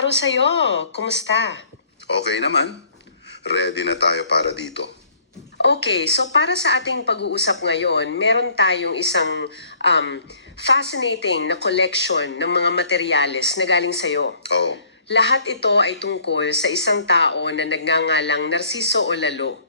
araw sa'yo. Kumusta? Okay naman. Ready na tayo para dito. Okay, so para sa ating pag-uusap ngayon, meron tayong isang fascinating na collection ng mga materyales na galing sa'yo. Oh, Lahat ito ay tungkol sa isang tao na nagngangalang Narciso o Lalo.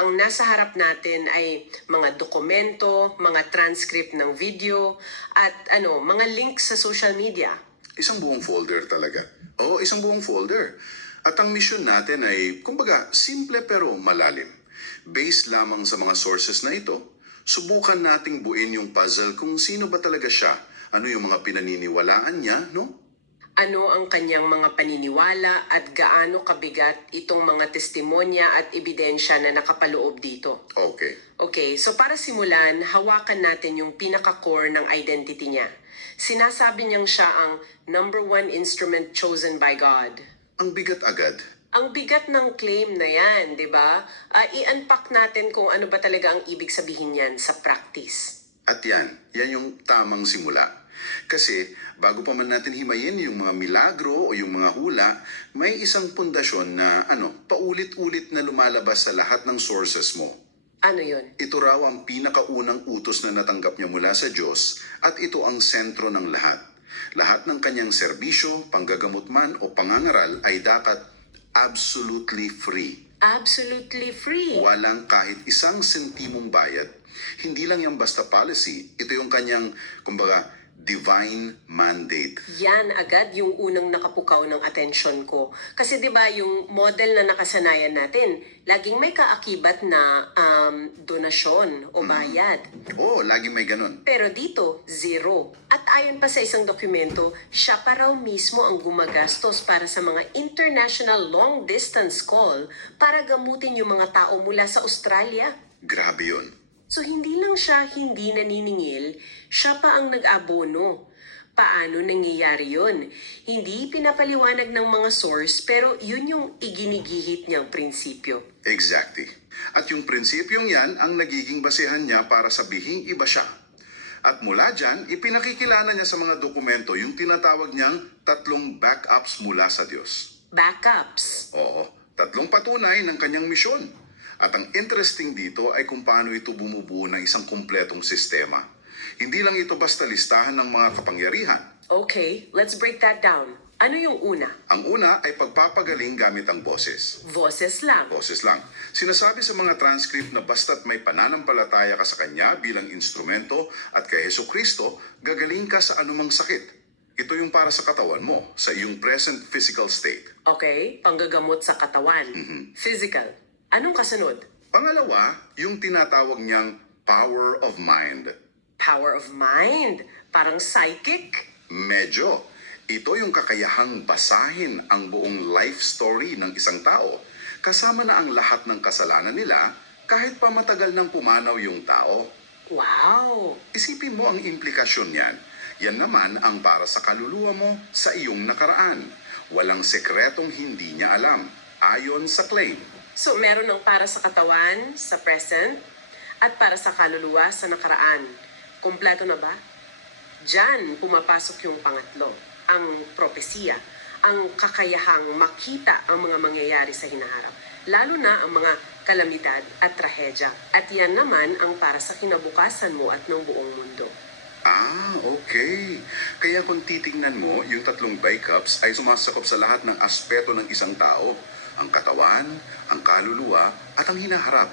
Ang nasa harap natin ay mga dokumento, mga transcript ng video, at mga links sa social media. isang buong folder talaga. Oo, isang buong folder. At ang mission natin ay, kumbaga, simple pero malalim. Based lamang sa mga sources na ito, subukan nating buuin yung puzzle kung sino ba talaga siya, ano yung mga pinaniniwalaan niya, no? Ano ang kanyang mga paniniwala at gaano kabigat itong mga testimonya at ebidensya na nakapaloob dito. Okay. Okay, so para simulan, hawakan natin yung pinaka-core ng identity niya. Sinasabi niyang siya ang number one instrument chosen by God. Ang bigat agad. Ang bigat ng claim na yan, di ba? I-unpack natin kung ano ba talaga ang ibig sabihin yan sa practice. At yan yung tamang simula. Kasi bago pa man natin himayin yung mga milagro o yung mga hula, may isang pundasyon na paulit-ulit na lumalabas sa lahat ng sources mo. Ano yun? Ito raw ang pinakaunang utos na natanggap niya mula sa Diyos at ito ang sentro ng lahat. Lahat ng kanyang serbisyo, panggagamot man o pangangaral ay dapat absolutely free. Absolutely free. Walang kahit isang sentimong bayad. Hindi lang yung basta policy, ito yung kanyang, kumbaga, divine mandate. Yan agad yung unang nakapukaw ng atensyon ko. Kasi 'di ba yung model na nakasanayan natin, laging may kaakibat na donasyon o bayad. Oo, lagi may ganun. Pero dito, zero. At ayon pa sa isang dokumento, siya pa raw mismo ang gumagastos para sa mga international long distance call para gamutin yung mga tao mula sa Australia. Grabe yun. So hindi lang siya hindi naniningil, siya pa ang nag-abono. Paano nangyayari yun? Hindi pinapaliwanag ng mga source pero yun yung iginigihit niyang prinsipyo. Exactly. At yung prinsipyong yan ang nagiging basehan niya para sabihing iba siya. At mula dyan, ipinakikilala niya sa mga dokumento yung tinatawag niyang 3 backups mula sa Diyos. Backups. Oo, 3 patunay ng kanyang misyon. At ang interesting dito ay kung paano ito bumubuo ng isang kumpletong sistema. Hindi lang ito basta listahan ng mga kapangyarihan. Okay, let's break that down. Ano yung una? Ang una ay pagpapagaling gamit ang boses. Boses lang. Boses lang. Sinasabi sa mga transcript na basta't may pananampalataya ka sa Kanya bilang instrumento at kay Hesukristo, gagaling ka sa anumang sakit. Ito yung para sa katawan mo, sa iyong present physical state. Okay, panggagamot sa katawan. Physical. Anong kasunod? Pangalawa, yung tinatawag niyang power of mind. Power of mind. Parang psychic. Medyo. Ito yung kakayahang basahin ang buong life story ng isang tao, kasama na ang lahat ng kasalanan nila kahit pa matagal nang pumanaw yung tao. Wow! Isipin mo ang implikasyon niyan. Yan naman ang para sa kaluluwa mo sa iyong nakaraan. Walang sekretong hindi niya alam, ayon sa claim. So, meron ng para sa katawan, sa present, at para sa kaluluwa, sa nakaraan. Kumpleto na ba? Diyan pumapasok yung pangatlo, ang propesiya, ang kakayahang makita ang mga mangyayari sa hinaharap, lalo na ang mga kalamidad at trahedya. At yan naman ang para sa kinabukasan mo at ng buong mundo. Ah, okay. Kaya kung titingnan mo, yung 3 backups ay sumasakop sa lahat ng aspeto ng isang tao. Ang katawan, ang kaluluwa, at ang hinaharap.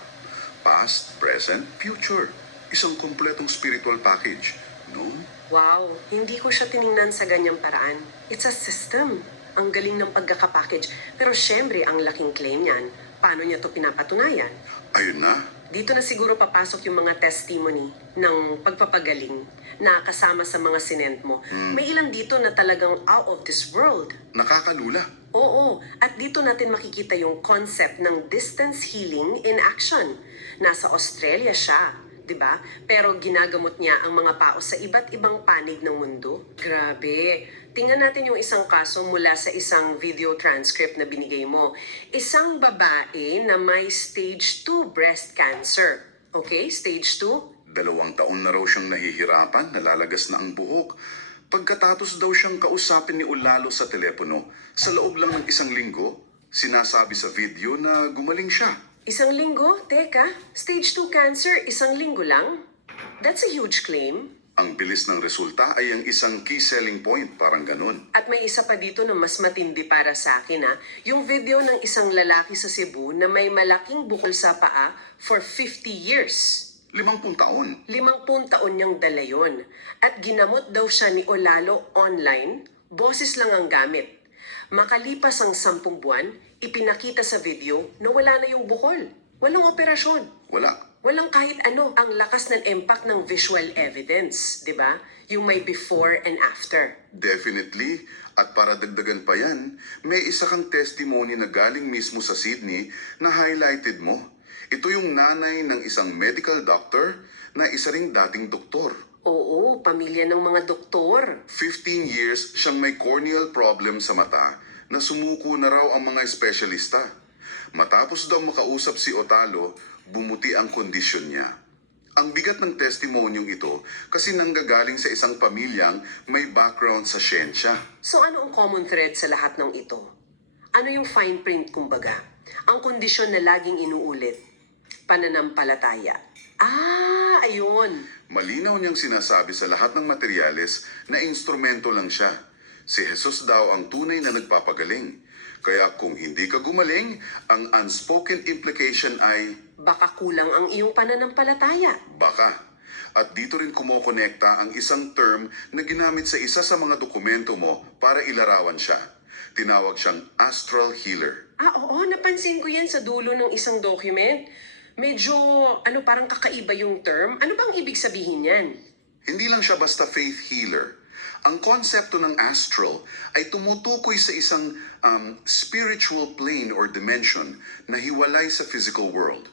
Past, present, future. Isang kompletong spiritual package. No? Wow, hindi ko siya tiningnan sa ganyang paraan. It's a system. Ang galing ng pagkakapackage. Pero syempre, ang laking claim niyan, paano niya to pinapatunayan? Ayun na. Dito na siguro papasok yung mga testimony ng pagpapagaling na kasama sa mga sinend mo. May ilang dito na talagang out of this world. Nakakalula. Oo, at dito natin makikita yung concept ng distance healing in action. Nasa Australia siya, 'di ba? Pero ginagamot niya ang mga tao sa iba't ibang panig ng mundo. Grabe. Tingnan natin yung isang kaso mula sa isang video transcript na binigay mo. Isang babae na may stage 2 breast cancer. Okay, stage 2? 2 taon na raw siyang nahihirapan, nalalagas na ang buhok. Pagkatapos daw siyang kausapin ni Olalo sa telepono, sa loob lang ng isang linggo, sinasabi sa video na gumaling siya. Isang linggo? Teka, stage 2 cancer, isang linggo lang? That's a huge claim. Ang bilis ng resulta ay ang isang key selling point, parang ganun. At may isa pa dito na mas matindi para sa akin yung video ng isang lalaki sa Cebu na may malaking bukol sa paa for 50 years. 50 taon. 50 taon niyang dala yun. At ginamot daw siya ni Olalo online, boses lang ang gamit. Makalipas ang 10 buwan, ipinakita sa video na wala na yung bukol. Walang operasyon. Wala. Walang kahit ano. Ang lakas ng impact ng visual evidence, di ba? Yung may before and after. Definitely. At para dagdagan pa yan, may isa kang testimony na galing mismo sa Sydney na highlighted mo. Ito yung nanay ng isang medical doctor na isa ring dating doktor. Oo, pamilya ng mga doktor. 15 years siyang may corneal problem sa mata na sumuko na raw ang mga espesyalista. Matapos daw makausap si Otalo, bumuti ang kondisyon niya. Ang bigat ng testimonyong ito kasi nanggagaling sa isang pamilyang may background sa siyensya. So ano ang common thread sa lahat ng ito? Ano yung fine print kumbaga? Ang kondisyon na laging inuulit. Pananampalataya. Ayun. Malinaw niyang sinasabi sa lahat ng materyales na instrumento lang siya. Si Jesus daw ang tunay na nagpapagaling. Kaya kung hindi ka gumaling, ang unspoken implication ay Baka kulang ang iyong pananampalataya. baka. At dito rin kumokonekta ang isang term na ginamit sa isa sa mga dokumento mo para ilarawan siya. Tinawag siyang astral healer. Oo, napansin ko yan sa dulo ng isang document. Medyo, parang kakaiba yung term. Ano bang ibig sabihin yan? Hindi lang siya basta faith healer. Ang konsepto ng astral ay tumutukoy sa isang spiritual plane or dimension na hiwalay sa physical world.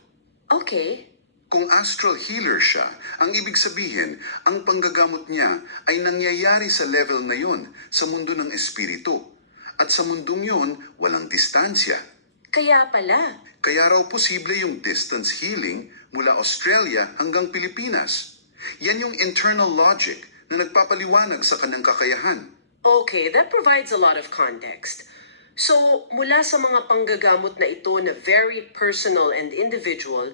Okay. Kung astral healer siya, ang ibig sabihin, ang panggagamot niya ay nangyayari sa level na yon sa mundo ng espiritu. At sa mundong yon, walang distansya. Kaya pala. Kaya raw posible yung distance healing mula Australia hanggang Pilipinas. Yan yung internal logic na nagpapaliwanag sa kanyang kakayahan. Okay, that provides a lot of context. So, mula sa mga panggagamot na ito na very personal and individual,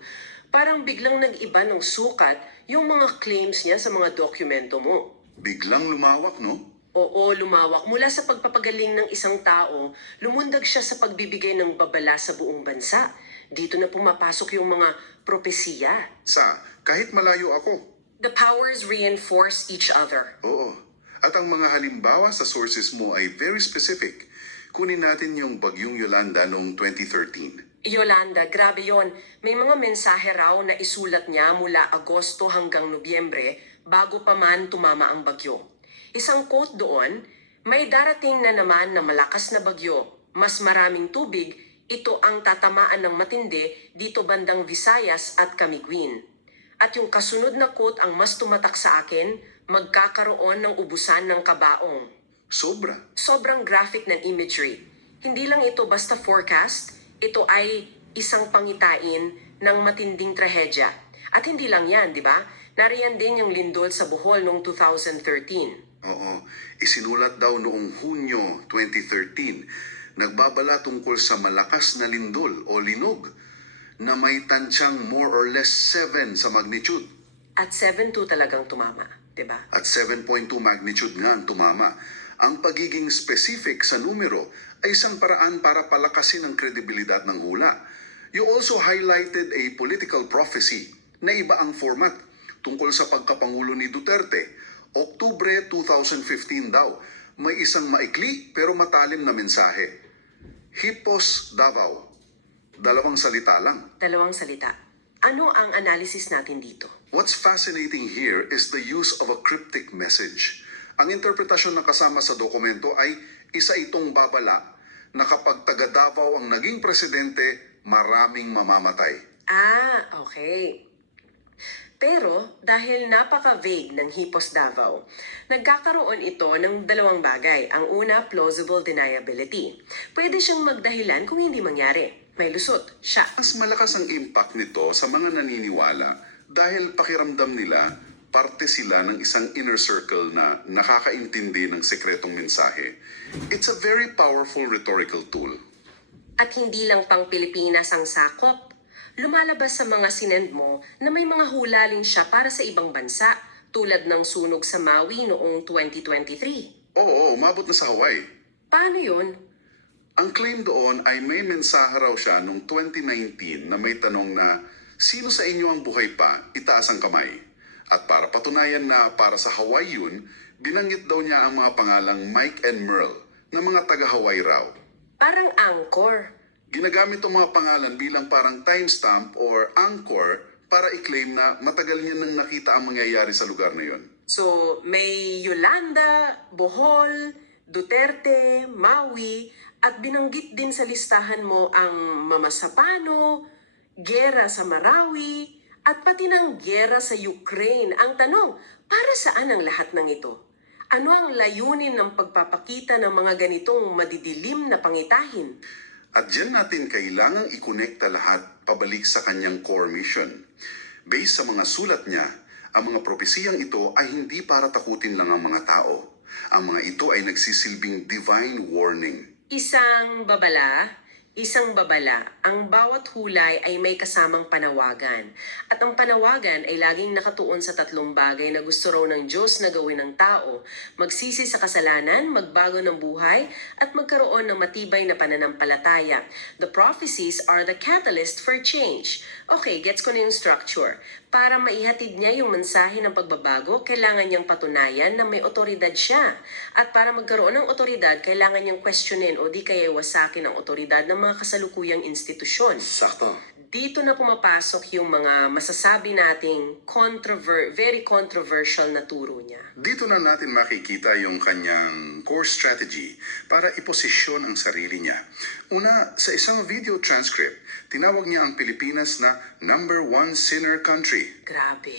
parang biglang nag-iba ng sukat yung mga claims niya sa mga dokumento mo. Biglang lumawak, no? Oo, lumawak. Mula sa pagpapagaling ng isang tao, lumundag siya sa pagbibigay ng babala sa buong bansa. Dito na pumapasok yung mga propesiya. Kahit malayo ako. The powers reinforce each other. Oo. At ang mga halimbawa sa sources mo ay very specific. Kunin natin yung bagyong Yolanda noong 2013. Yolanda, grabe yon. May mga mensahe raw na isulat niya mula Agosto hanggang Nobyembre bago pa man tumama ang bagyo. Isang quote doon, may darating na naman na malakas na bagyo, mas maraming tubig, ito ang tatamaan ng matindi dito bandang Visayas at Camiguin. At yung kasunod na quote ang mas tumatak sa akin, magkakaroon ng ubusan ng kabaong. Sobra. Sobrang graphic ng imagery. Hindi lang ito basta forecast, ito ay isang pangitain ng matinding trahedya. At hindi lang yan, di ba? Nariyan din yung lindol sa Bohol noong 2013. Oo. Isinulat daw noong Hunyo 2013, nagbabala tungkol sa malakas na lindol o linog na may tansyang more or less 7 sa magnitude. At 7.2 talagang tumama, di ba? At 7.2 magnitude nga ang tumama. Ang pagiging specific sa numero ay isang paraan para palakasin ang kredibilidad ng hula. You also highlighted a political prophecy na iba ang format tungkol sa pagkapangulo ni Duterte. Oktubre 2015 daw, may isang maikli pero matalim na mensahe. Hippos Davao. 2 salita lang. 2 salita. Ano ang analysis natin dito? What's fascinating here is the use of a cryptic message. Ang interpretasyon na kasama sa dokumento ay isa itong babala na kapag taga Davao ang naging presidente, maraming mamamatay. Okay. Pero dahil napaka-vague ng Hippos Davao, nagkakaroon ito ng 2 bagay. Ang una, plausible deniability. Pwede siyang magdahilan kung hindi mangyari. May lusot, siya. Mas malakas ang impact nito sa mga naniniwala dahil pakiramdam nila parte sila ng isang inner circle na nakakaintindi ng sekretong mensahe. It's a very powerful rhetorical tool. At hindi lang pang Pilipinas ang sakop. Lumalabas sa mga sinend mo na may mga hulaling siya para sa ibang bansa, tulad ng sunog sa Maui noong 2023. Oo, umabot na sa Hawaii. Paano yun? Ang claim doon ay may mensahe raw siya noong 2019 na may tanong na, sino sa inyo ang buhay pa, itaas ang kamay. At para patunayan na para sa Hawaii yun, binanggit daw niya ang mga pangalang Mike and Merle na mga taga-Hawaii raw. Parang angkor. Ginagamit ang mga pangalan bilang parang timestamp or anchor para i-claim na matagal niya nang nakita ang mangyayari sa lugar na yun. So, may Yolanda, Bohol, Duterte, Maui, at binanggit din sa listahan mo ang Mamasapano, gera sa Marawi, at pati ng gera sa Ukraine. Ang tanong, para saan ang lahat ng ito? Ano ang layunin ng pagpapakita ng mga ganitong madidilim na pangitahin? At diyan natin kailangang ikonekta lahat pabalik sa kanyang core mission. Based sa mga sulat niya, ang mga propesiyang ito ay hindi para takutin lang ang mga tao. Ang mga ito ay nagsisilbing divine warning. Isang babala, ang bawat hulay ay may kasamang panawagan. At ang panawagan ay laging nakatuon sa tatlong bagay na gusto raw ng Diyos na gawin ng tao: magsisi sa kasalanan, magbago ng buhay, at magkaroon ng matibay na pananampalataya. The prophecies are the catalyst for change. Okay, gets ko na yung structure. Para maihatid niya yung mensahe ng pagbabago, kailangan niyang patunayan na may otoridad siya. At para magkaroon ng otoridad, kailangan niyang questionin o di kaya wasakin ang otoridad ng mga kasalukuyang institusyon. Sakto. Dito na pumapasok yung mga masasabi nating very controversial na turo niya. Dito na natin makikita yung kanyang core strategy para iposisyon ang sarili niya. Una, sa isang video transcript, tinawag niya ang Pilipinas na #1 sinner country. Grabe.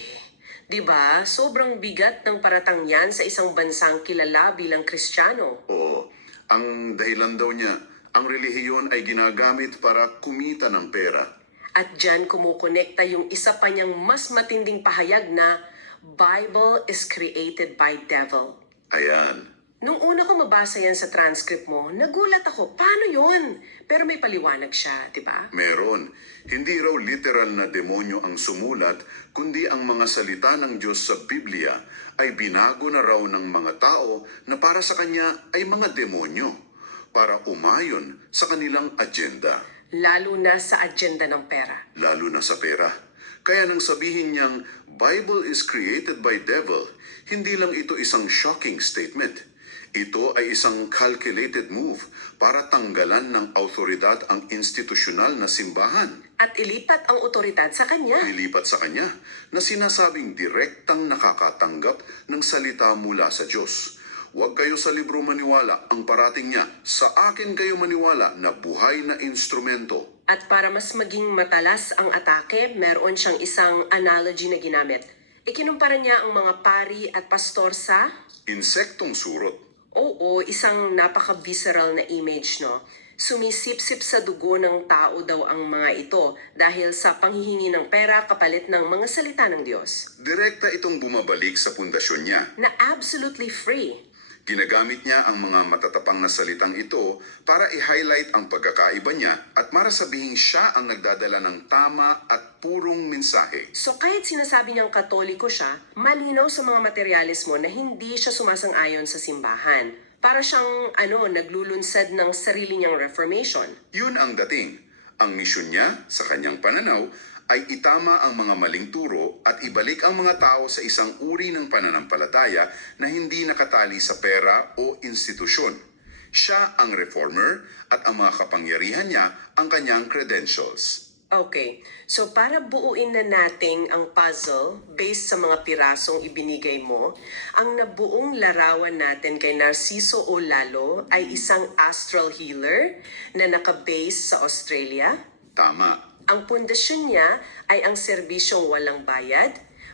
'Di ba? Sobrang bigat ng paratang yan sa isang bansang kilala bilang Kristiyano. Oo, ang dahilan daw niya, ang relihiyon ay ginagamit para kumita ng pera. At dyan kumukonekta yung isa pa niyang mas matinding pahayag na Bible is created by devil. Ayan. Nung una ko mabasa yan sa transcript mo, nagulat ako, paano yun? Pero may paliwanag siya, di ba? Meron. Hindi raw literal na demonyo ang sumulat, kundi ang mga salita ng Diyos sa Biblia ay binago na raw ng mga tao na para sa kanya ay mga demonyo para umayon sa kanilang agenda. Lalo na sa agenda ng pera. Lalo na sa pera. Kaya nang sabihin niyang Bible is created by devil, hindi lang ito isang shocking statement. Ito ay isang calculated move para tanggalan ng autoridad ang institusyonal na simbahan. At ilipat ang otoridad sa kanya. Nilipat sa kanya na sinasabing direktang nakakatanggap ng salita mula sa Diyos. Huwag kayo sa libro maniwala, ang parating niya, sa akin kayo maniwala na buhay na instrumento. At para mas maging matalas ang atake, meron siyang isang analogy na ginamit. Ikinumpara niya ang mga pari at pastor sa... Insektong surot. Oo, isang napaka-visceral na image, no? Sumisipsip sa dugo ng tao daw ang mga ito dahil sa panghihingi ng pera kapalit ng mga salita ng Diyos. Direkta itong bumabalik sa pundasyon niya. Na absolutely free. Ginagamit niya ang mga matatapang na salitang ito para i-highlight ang pagkakaiba niya at para sabihing siya ang nagdadala ng tama at purong mensahe. So kahit sinasabi niyang katoliko siya, malinaw sa mga materyales mo na hindi siya sumasang-ayon sa simbahan. Para siyang naglulunsad ng sarili niyang reformation. Yun ang dating. Ang misyon niya sa kanyang pananaw ay itama ang mga maling turo at ibalik ang mga tao sa isang uri ng pananampalataya na hindi nakatali sa pera o institusyon. Siya ang reformer at ang mga kapangyarihan niya ang kanyang credentials. Okay, so para buuin na nating ang puzzle based sa mga pirasong ibinigay mo, ang nabuong larawan natin kay Narciso O. Lalo ay isang astral healer na nakabase sa Australia. Tama. Ang pundasyon niya ay ang serbisyong walang bayad.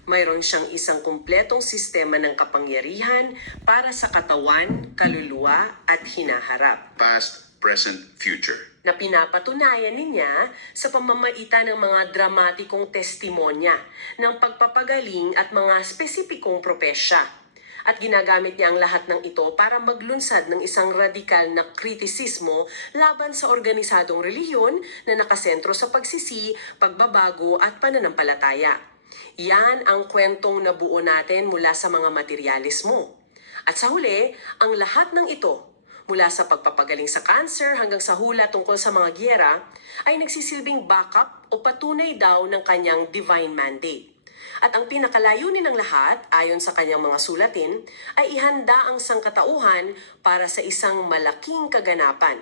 Mayroon siyang isang kumpletong sistema ng kapangyarihan para sa katawan, kaluluwa at hinaharap. Past, present, future. Na pinapatunayan niya sa pamamagitan ng mga dramatikong testimonya ng pagpapagaling at mga spesipikong propesya. At ginagamit niya ang lahat ng ito para maglunsad ng isang radikal na kritisismo laban sa organisadong relihiyon na nakasentro sa pagsisi, pagbabago at pananampalataya. Yan ang kwentong nabuo natin mula sa mga materyalismo. At sa huli, ang lahat ng ito, mula sa pagpapagaling sa cancer hanggang sa hula tungkol sa mga giyera, ay nagsisilbing backup o patunay daw ng kanyang divine mandate. At ang pinakalayunin ng lahat, ayon sa kanyang mga sulatin, ay ihanda ang sangkatauhan para sa isang malaking kaganapan,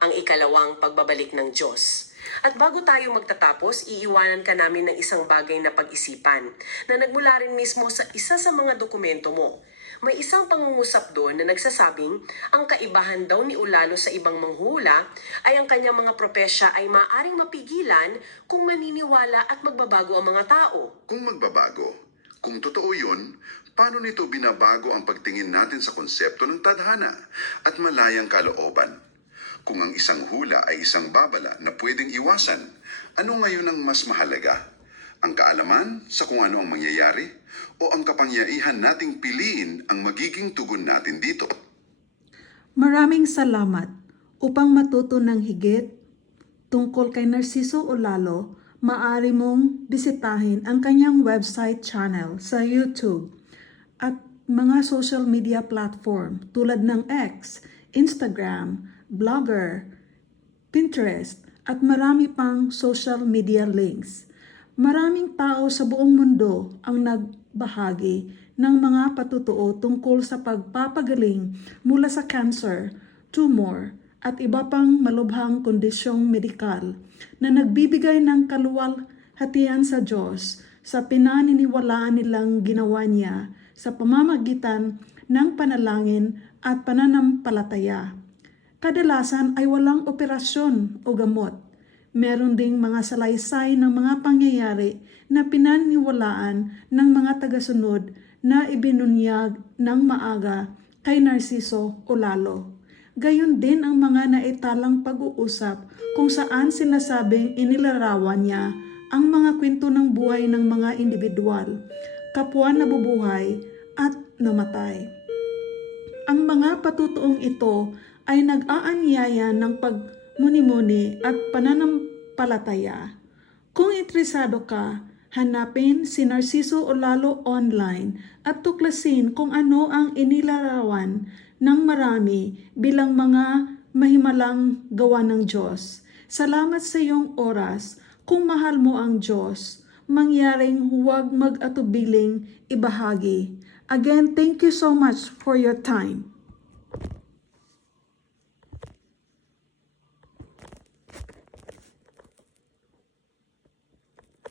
ang ikalawang pagbabalik ng Diyos. At bago tayo magtatapos, iiwanan ka namin ng isang bagay na pag-isipan na nagmula rin mismo sa isa sa mga dokumento mo. May isang pangungusap doon na nagsasabing ang kaibahan daw ni Ulalo sa ibang manghula ay ang kanyang mga propesya ay maaring mapigilan kung maniniwala at magbabago ang mga tao. Kung magbabago, kung totoo yun, paano nito binabago ang pagtingin natin sa konsepto ng tadhana at malayang kalooban? Kung ang isang hula ay isang babala na pwedeng iwasan, ano ngayon ang mas mahalaga? Ang kaalaman sa kung ano ang mangyayari o ang kapangyarihan nating piliin ang magiging tugon natin dito? Maraming salamat. Upang matuto ng higit tungkol kay Narciso Olalo, maaari mong bisitahin ang kanyang website channel sa YouTube at mga social media platform tulad ng X, Instagram, Blogger, Pinterest at marami pang social media links. Maraming tao sa buong mundo ang nagbahagi ng mga patutuo tungkol sa pagpapagaling mula sa cancer, tumor, at iba pang malubhang kondisyong medikal na nagbibigay ng kaluwalhatian sa Diyos sa pinaniniwalaan nilang ginawa niya sa pamamagitan ng panalangin at pananampalataya. Kadalasan ay walang operasyon o gamot. Meron ding mga salaysay ng mga pangyayari na pinaniniwalaan ng mga tagasunod na ibinunyag ng maaga kay Narciso Olalo. Gayon din ang mga naitalang pag-uusap kung saan sinasabing inilarawan niya ang mga kwento ng buhay ng mga individual, kapwa nabubuhay at namatay. Ang mga patutuong ito ay nag-aanyaya ng pagmuni-muni at pananampalataya. Kung interesado ka, hanapin si Narciso Olalo online at tuklasin kung ano ang inilarawan ng marami bilang mga mahimalang gawa ng Diyos. Salamat sa iyong oras. Kung mahal mo ang Diyos, mangyaring huwag mag-atubiling ibahagi. Again, thank you so much for your time.